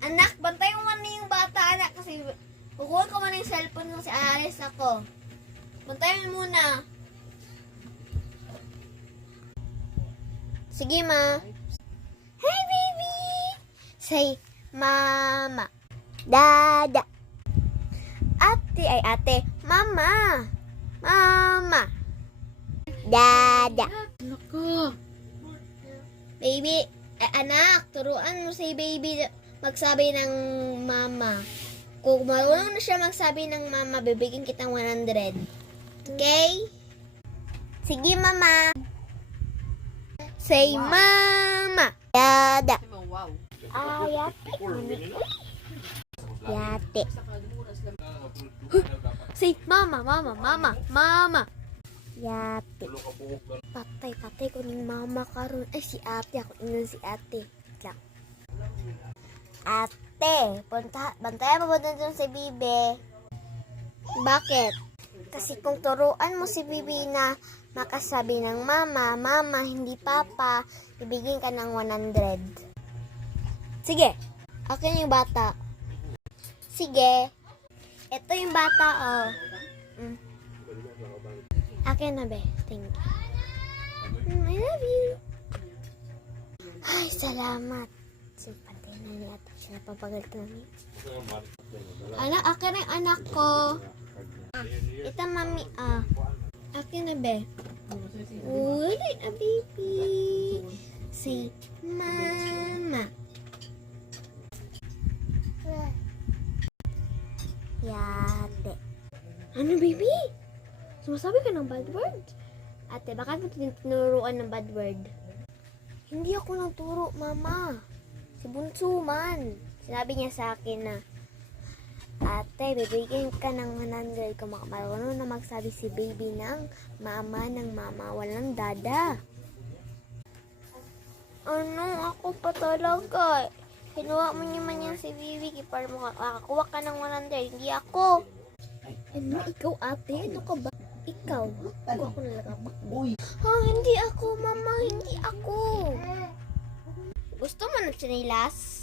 Anak, bantay mo man yung bata, anak. Kasi kukuha ko man yung cellphone ko, si Aris ako. Bantay mo muna. Sige, ma. Hey, baby! Say, mama. Dada. Ate ay ate. Mama. Mama. Dada. Nako. Baby, anak, turuan mo si baby magsabi ng mama. Kung marunong na siya magsabi ng mama, bibigyan kitang 100. Okay? Sige, mama. Say, mama. Dada. Wow. Ayate. Yate. Say, mama, mama, mama, mama. Yate. Patay ko ng mama karon. Ay, si ate. Ako inon si ate. Lang. Ate, bantayan mo ba dun si Bibi? Bakit? Kasi kung turuan mo si Bibi na makasabi ng mama, mama, hindi papa, ibigin ka ng 100. Sige, akin yung bata. Sige. Ito yung bata, oh. Akin na, be. Thank you. I love you. Ay, salamat. So, pantay na niya ata siya. Napapagal na niya. Anak, akin na yung anak ko. Ito, mami, Akin na, be. Uy, a baby. Say, mama. Yate. Ano, baby? Sumasabi ka ng bad word? Ate, baka mo tinuruan ng bad word? Hindi ako nagturo, mama. Si Bunso man. Sinabi niya sa akin na, ate, bibigyan ka ng 100 kung marunong na magsabi si baby ng mama, walang dada. Ano? Ako pa talaga. Kinuha mo niya man yan si baby para makakuha ka ng 100. Hindi ako. Ano? Ikaw, ate? Ano ka ba? Ikaw? Ako nalaga pa. Hindi ako, mama. Hindi ako. Gusto mo ng chinilas?